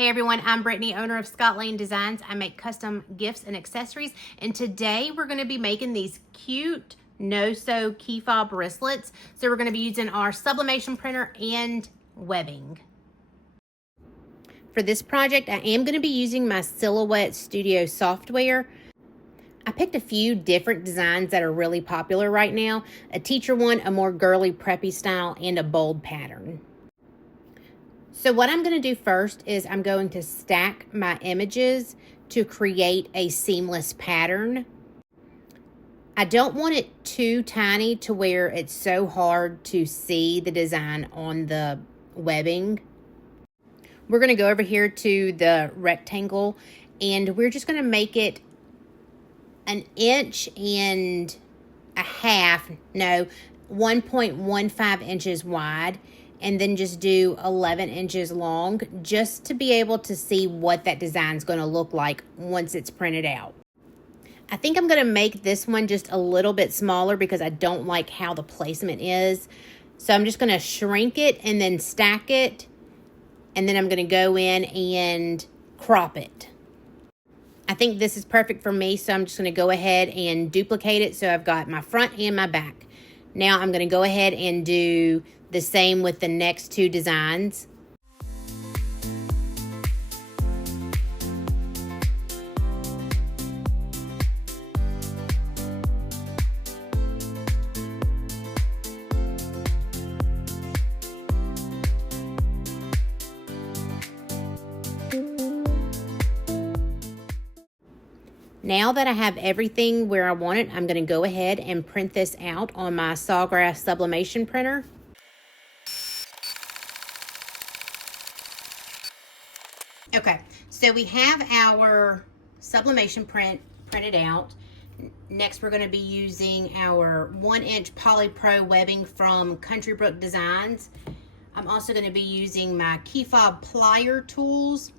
Hey everyone, I'm Brittany, owner of Scott Lane Designs. I make custom gifts and accessories, and today we're going to be making these cute no-sew key fob wristlets. So we're going to be using our sublimation printer and webbing. For this project, I am going to be using my Silhouette Studio software. I picked a few different designs that are really popular right now. A teacher one, a more girly preppy style, and a bold pattern. So what I'm going to do first is I'm going to stack my images to create a seamless pattern. I don't want it too tiny to where it's so hard to see the design on the webbing. We're going to go over here to the rectangle and we're just going to make it 1.5 inches, 1.15 inches wide. And then just do 11 inches long just to be able to see what that design is going to look like once it's printed out. I think I'm going to make this one just a little bit smaller because I don't like how the placement is. So I'm just going to shrink it and then stack it. And then I'm going to go in and crop it. I think this is perfect for me, so I'm just going to go ahead and duplicate it. So I've got my front and my back. Now I'm going to go ahead and do the same with the next two designs. Now that I have everything where I want it, I'm going to go ahead and print this out on my Sawgrass Sublimation Printer. Okay, so we have our sublimation printed out. Next, we're going to be using our 1-inch polypro webbing from Country Brook Designs. I'm also going to be using my keyfob plier tools.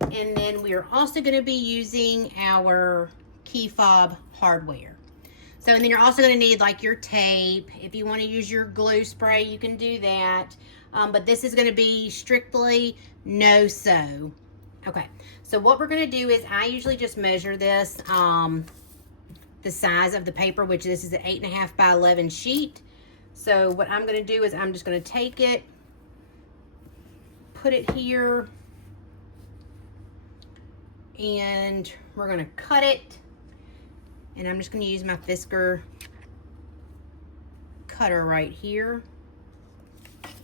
And then we are also going to be using our keyfob hardware. So, and then you're also going to need like your tape. If you want to use your glue spray, you can do that. But this is going to be strictly no-sew. Okay, so what we're going to do is I usually just measure this, the size of the paper, which this is an 8.5 by 11 sheet. So what I'm going to do is I'm just going to take it, put it here, and we're going to cut it. And I'm just going to use my Fisker cutter right here.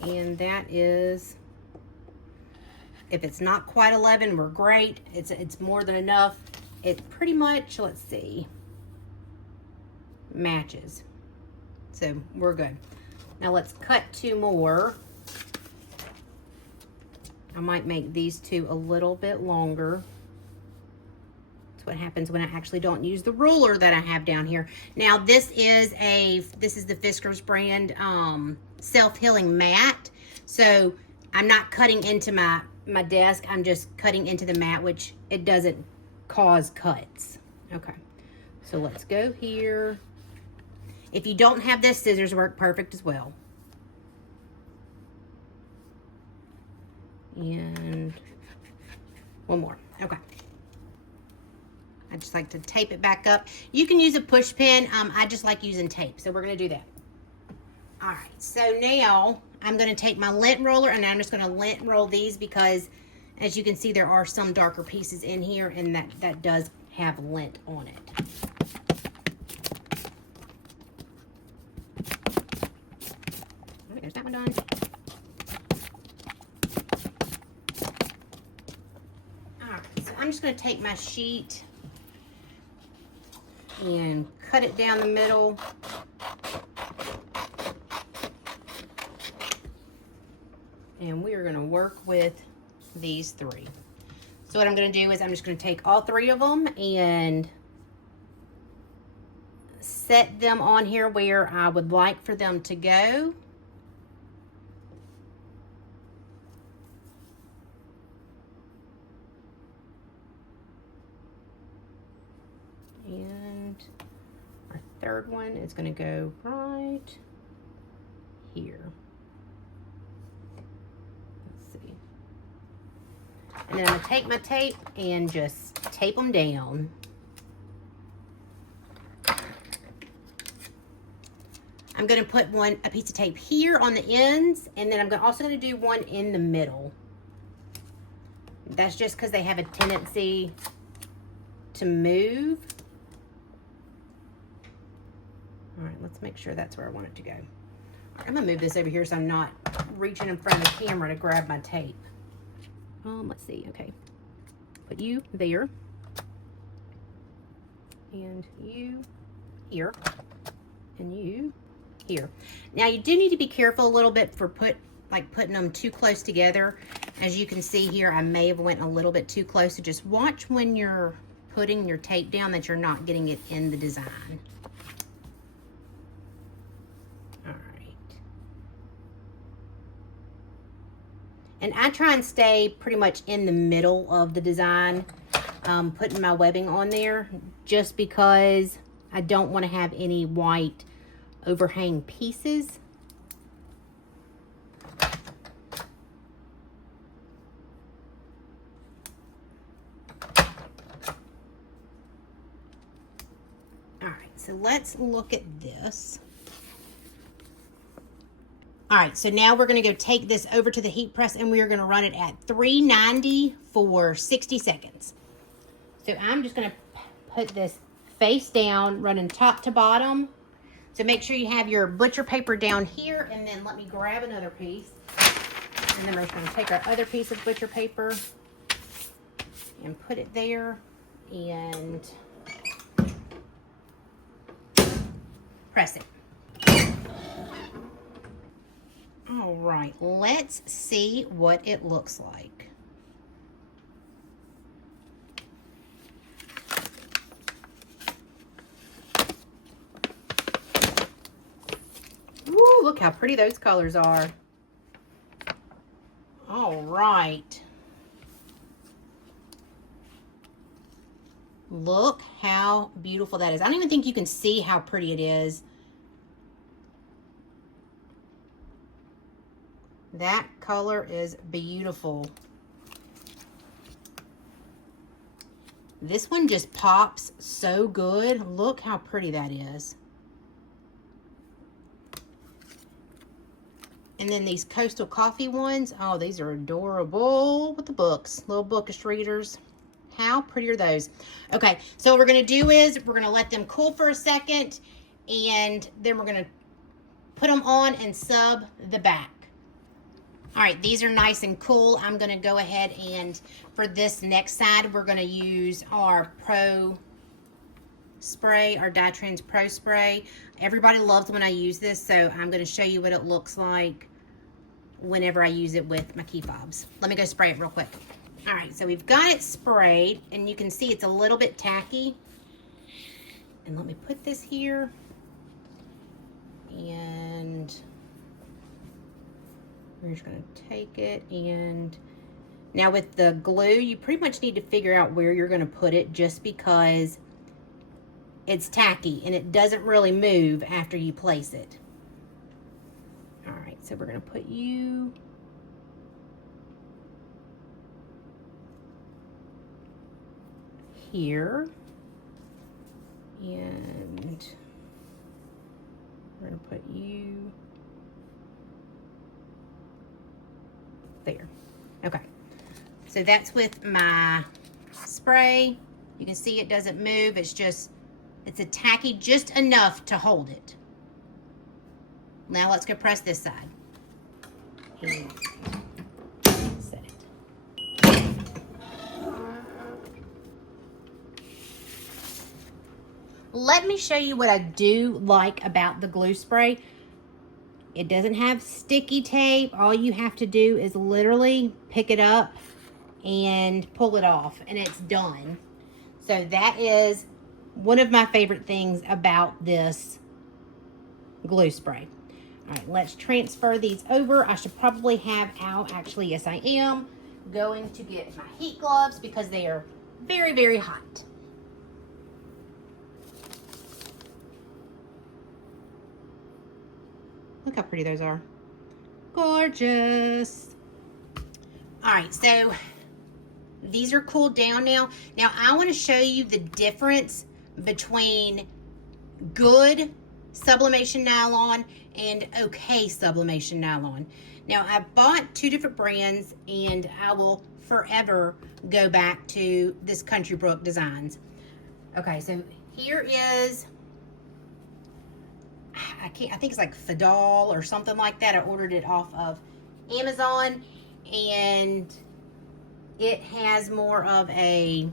And that is, if it's not quite 11, we're great. It's more than enough. It pretty much, let's see, matches. So we're good. Now let's cut 2 more. I might make these 2 a little bit longer. That's what happens when I actually don't use the ruler that I have down here. Now this is the Fisker's brand self-healing mat. So I'm not cutting into my desk. I'm just cutting into the mat, which it doesn't cause cuts. Okay, so let's go here. If you don't have this, scissors work perfect as well. And 1 more. Okay. I just like to tape it back up. You can use a push pin. I just like using tape, so we're going to do that. All right, so now I'm going to take my lint roller and I'm just going to lint roll these because, as you can see, there are some darker pieces in here, and that does have lint on it. All right, there's that one done. All right, so I'm just going to take my sheet and cut it down the middle. And we are going to work with these 3. So what I'm going to do is I'm just going to take all 3 of them and set them on here where I would like for them to go. And our 3rd one is going to go right here. And then I'm gonna take my tape and just tape them down. I'm gonna put a piece of tape here on the ends, and then I'm also gonna do one in the middle. That's just because they have a tendency to move. All right, let's make sure that's where I want it to go. All right, I'm gonna move this over here so I'm not reaching in front of the camera to grab my tape. Let's see, okay. Put you there. And you here. And you here. Now you do need to be careful a little bit for putting them too close together. As you can see here, I may have went a little bit too close, so just watch when you're putting your tape down that you're not getting it in the design. All right. And I try and stay pretty much in the middle of the design, putting my webbing on there, just because I don't want to have any white overhang pieces. All right, so let's look at this. All right, so now we're gonna go take this over to the heat press and we are gonna run it at 390 for 60 seconds. So I'm just gonna put this face down, running top to bottom. So make sure you have your butcher paper down here, and then let me grab another piece. And then we're just gonna take our other piece of butcher paper and put it there and press it. All right, let's see what it looks like. Ooh, look how pretty those colors are. All right. Look how beautiful that is. I don't even think you can see how pretty it is. That color is beautiful. This one just pops so good. Look how pretty that is. And then these Coastal Coffee ones, oh, these are adorable with the books, little bookish readers. How pretty are those? Okay, so what we're gonna do is we're gonna let them cool for a second, and then we're gonna put them on and sub the back. All right, these are nice and cool. I'm gonna go ahead and for this next side, we're gonna use our Pro spray, our Dytrans Pro spray. Everybody loves when I use this, so I'm gonna show you what it looks like whenever I use it with my key fobs. Let me go spray it real quick. All right, so we've got it sprayed, and you can see it's a little bit tacky. And let me put this here. And we're just gonna take it, and now with the glue, you pretty much need to figure out where you're gonna put it, just because it's tacky and it doesn't really move after you place it. All right, so we're gonna put you here, and we're gonna put you there. Okay, so that's with my spray. You can see it doesn't move. It's a tacky just enough to hold it. Now let's go press this side. And set it. Let me show you what I do like about the glue spray. It doesn't have sticky tape. All you have to do is literally pick it up and pull it off, and it's done. So that is one of my favorite things about this glue spray. All right, let's transfer these over. I should probably have out, actually, yes I am, going to get my heat gloves because they are very, very hot. Look how pretty those are. Gorgeous. All right, so These are cooled down now. Now I want to show you the difference between good sublimation nylon and okay sublimation nylon. Now I bought two different brands and I will forever go back to this Country Brook Designs. Okay, so here is, I think it's like Fidal or something like that. I ordered it off of Amazon, and it has more of a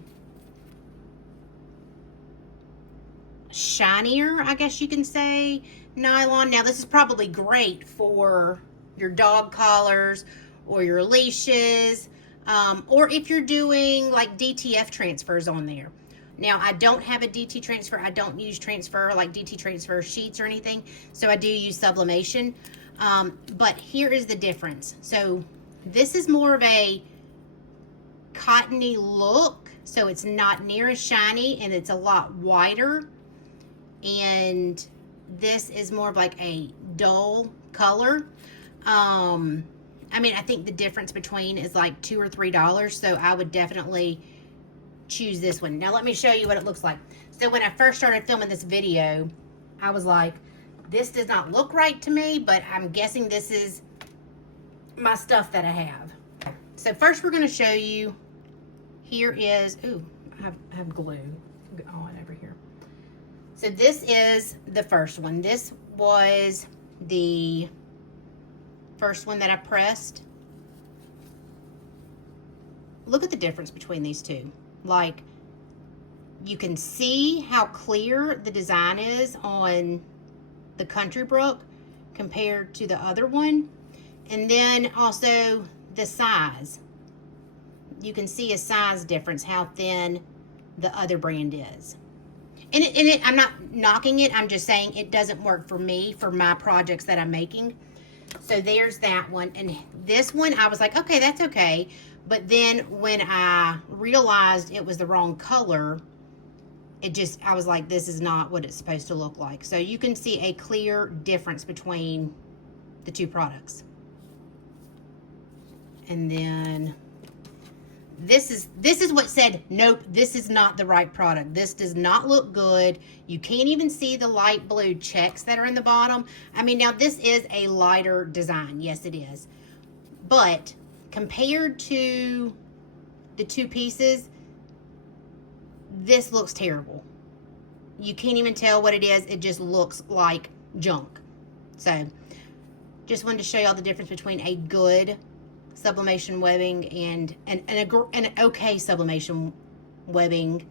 shinier, I guess you can say, nylon. Now this is probably great for your dog collars or your leashes, or if you're doing like DTF transfers on there. Now I don't have a DT transfer. I don't use transfer like DT transfer sheets or anything, so I do use sublimation. But here is the difference. So this is more of a cottony look, so it's not near as shiny and it's a lot wider. And this is more of like a dull color. I mean, I think the difference between is like $2 or $3, so I would definitely choose this one. Now let me show you what it looks like. So when I first started filming this video, I was like, this does not look right to me, but I'm guessing this is my stuff that I have. So first we're going to show you, here is, ooh, I have glue on over here. So this is the first one. This was the first one that I pressed. Look at the difference between these two. Like, you can see how clear the design is on the Country Brook compared to the other one. And then also the size. You can see a size difference, how thin the other brand is. And I'm not knocking it, I'm just saying it doesn't work for me, for my projects that I'm making. So there's that one. And this one, I was like, okay, that's okay. But then when I realized it was the wrong color, I was like, this is not what it's supposed to look like. So you can see a clear difference between the two products. And then this is what said, nope, this is not the right product. This does not look good. You can't even see the light blue checks that are in the bottom. I mean, now this is a lighter design. Yes, it is. But compared to the two pieces, this looks terrible. You can't even tell what it is. It just looks like junk. So just wanted to show y'all the difference between a good sublimation webbing and an okay sublimation webbing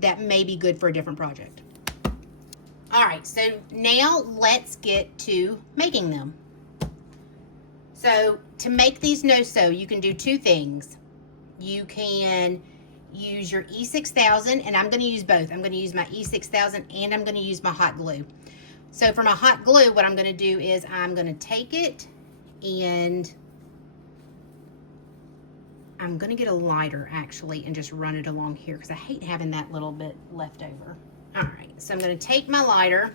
that may be good for a different project. All right, so now let's get to making them. So to make these no-sew, you can do two things. You can use your E6000, and I'm going to use both. I'm going to use my E6000 and I'm going to use my hot glue. So for my hot glue, what I'm going to do is I'm going to take it and I'm going to get a lighter actually and just run it along here because I hate having that little bit left over. All right, so I'm going to take my lighter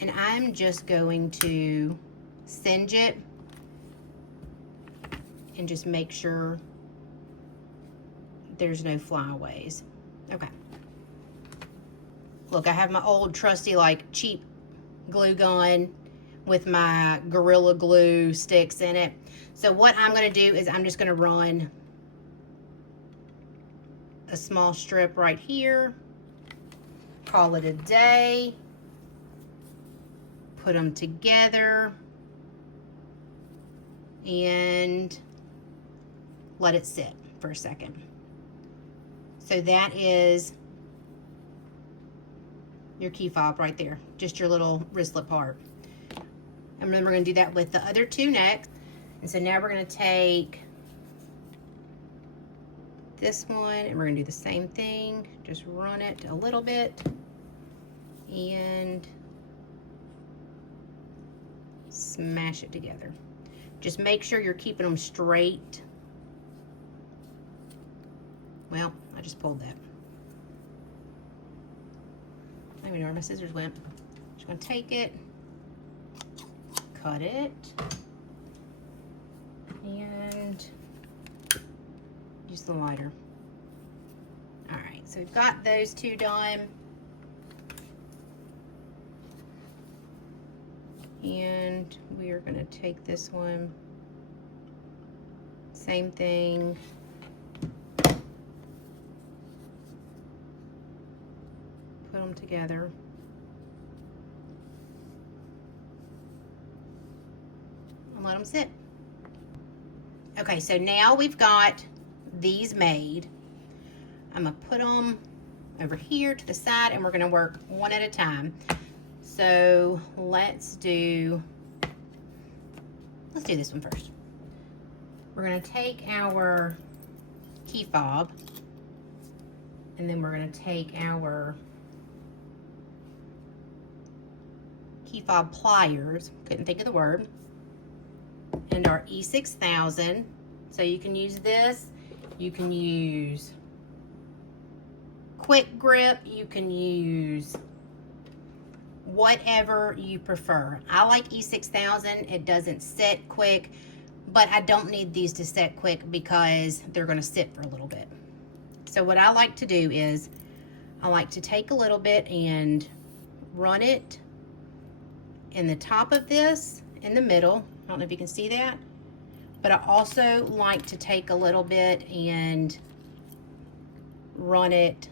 and I'm just going to singe it and just make sure there's no flyaways. Okay. Look, I have my old trusty, like, cheap glue gun with my Gorilla Glue sticks in it. So what I'm going to do is I'm just going to run a small strip right here, call it a day, put them together, and let it sit for a second. So that is your key fob right there, just your little wristlet part. And then we're going to do that with the other two next. And so now we're going to take this one and we're going to do the same thing. Just run it a little bit and smash it together. Just make sure you're keeping them straight. Well, I just pulled that. I don't even know where my scissors went. Just going to take it, cut it, and use the lighter. All right, so we've got those two done. And we are going to take this one, same thing. Put them together. And let them sit. Okay, so now we've got these made. I'm going to put them over here to the side, and we're going to work one at a time. So let's do this one first. We're going to take our key fob, and then we're going to take our key fob pliers, couldn't think of the word, and our E6000. So you can use this, you can use quick grip, you can use whatever you prefer. I like E6000. It doesn't set quick, but I don't need these to set quick because they're going to sit for a little bit. So what I like to do is I like to take a little bit and run it in the top of this, in the middle. I don't know if you can see that, but I also like to take a little bit and run it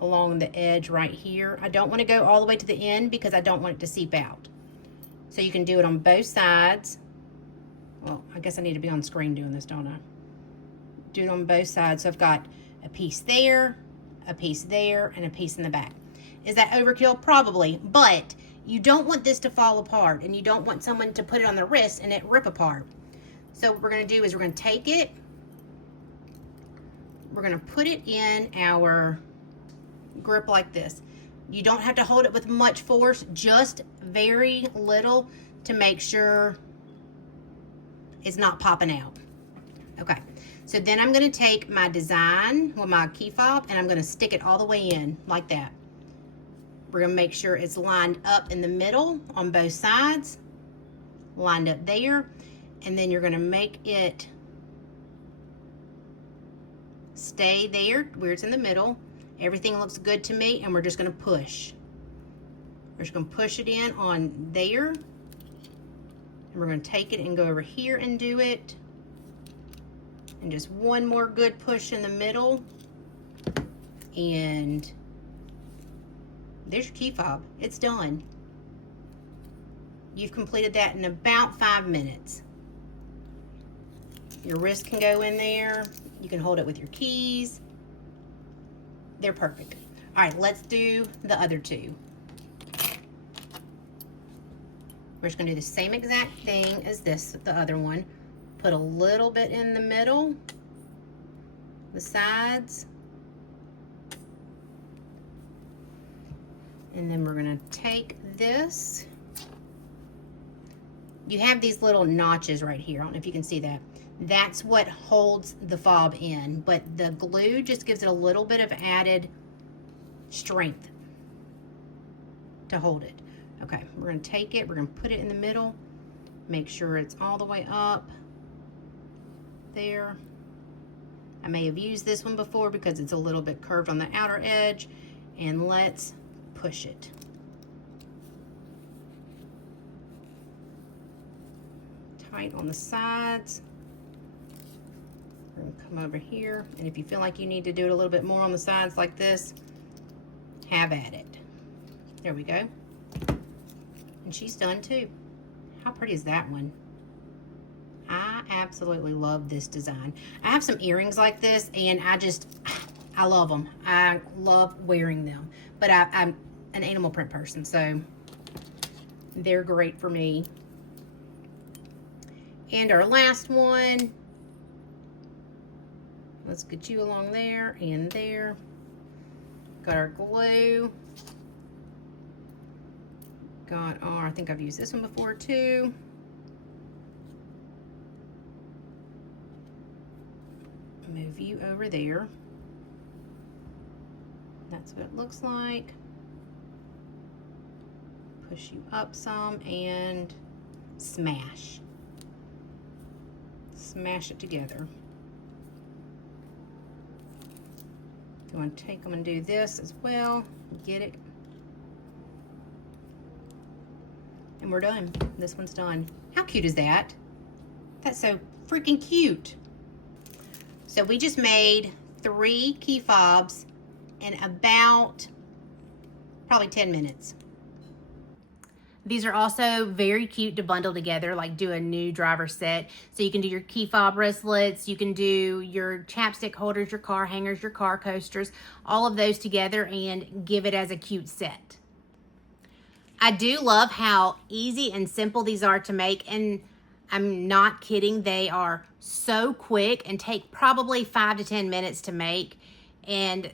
along the edge right here. I don't want to go all the way to the end because I don't want it to seep out. So you can do it on both sides. Well, I guess I need to be on screen doing this, don't I? Do it on both sides. So I've got a piece there, a piece there, and a piece in the back. Is that overkill? Probably, but you don't want this to fall apart, and you don't want someone to put it on their wrist and it rip apart. So what we're going to do is we're going to take it, we're going to put it in our grip like this. You don't have to hold it with much force, just very little to make sure it's not popping out. Okay, so then I'm going to take my design with my key fob and I'm going to stick it all the way in like that. We're going to make sure it's lined up in the middle on both sides, lined up there, and then you're going to make it stay there where it's in the middle. Everything looks good to me, and we're just going to push. We're just going to push it in on there, and we're going to take it and go over here and do it. And just one more good push in the middle, and there's your key fob. It's done. You've completed that in about 5 minutes. Your wrist can go in there. You can hold it with your keys. They're perfect. All right, let's do the other two. We're just gonna do the same exact thing as this, the other one. Put a little bit in the middle, the sides. And then we're gonna take this. You have these little notches right here. I don't know if you can see that. That's what holds the fob in, but the glue just gives it a little bit of added strength to hold it. Okay, we're going to take it, we're going to put it in the middle, make sure it's all the way up there. I may have used this one before because it's a little bit curved on the outer edge, and let's push it. Tight on the sides. We're going to come over here, and if you feel like you need to do it a little bit more on the sides like this, have at it. There we go. And she's done too. How pretty is that one? I absolutely love this design. I have some earrings like this, and I love them. I love wearing them. But I'm an animal print person, so they're great for me. And our last one. Let's get you along there and there. Got our glue. Got our, I think I've used this one before too. Move you over there. That's what it looks like. Push you up some and smash. Smash it together. You want to take them and do this as well. Get it. And we're done. This one's done. How cute is that? That's so freaking cute. So we just made 3 key fobs in about probably 10 minutes. These are also very cute to bundle together, like do a new driver set. So you can do your key fob wristlets, you can do your chapstick holders, your car hangers, your car coasters, all of those together and give it as a cute set. I do love how easy and simple these are to make, and I'm not kidding, they are so quick and take probably 5 to 10 minutes to make. And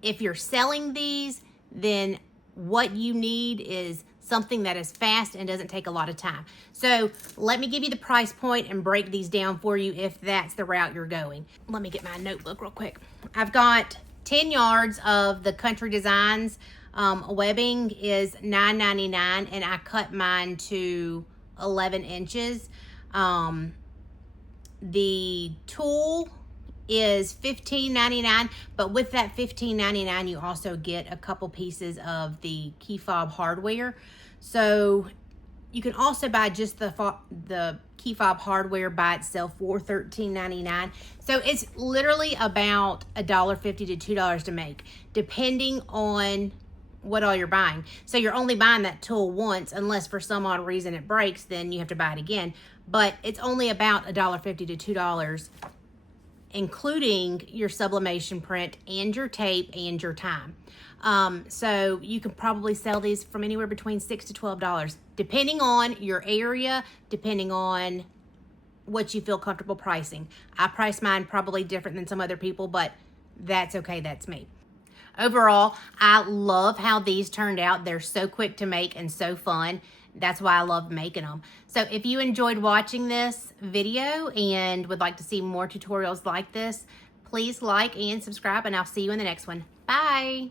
if you're selling these, then what you need is something that is fast and doesn't take a lot of time. So let me give you the price point and break these down for you if that's the route you're going. Let me get my notebook real quick. I've got 10 yards of the Country Designs webbing is $9.99, and I cut mine to 11 inches. The tool is $15.99, but with that $15.99 you also get a couple pieces of the key fob hardware. So you can also buy just the key fob hardware by itself for $13.99. So it's literally about $1.50 to $2 to make, depending on what all you're buying. So you're only buying that tool once, unless for some odd reason it breaks, then you have to buy it again. But it's only about $1.50 to $2, including your sublimation print and your tape and your time. So you can probably sell these from anywhere between $6 to $12, depending on your area, depending on what you feel comfortable pricing. I price mine probably different than some other people, but that's okay, that's me. Overall, I love how these turned out. They're so quick to make and so fun. That's why I love making them. So if you enjoyed watching this video and would like to see more tutorials like this, please like and subscribe, and I'll see you in the next one. Bye.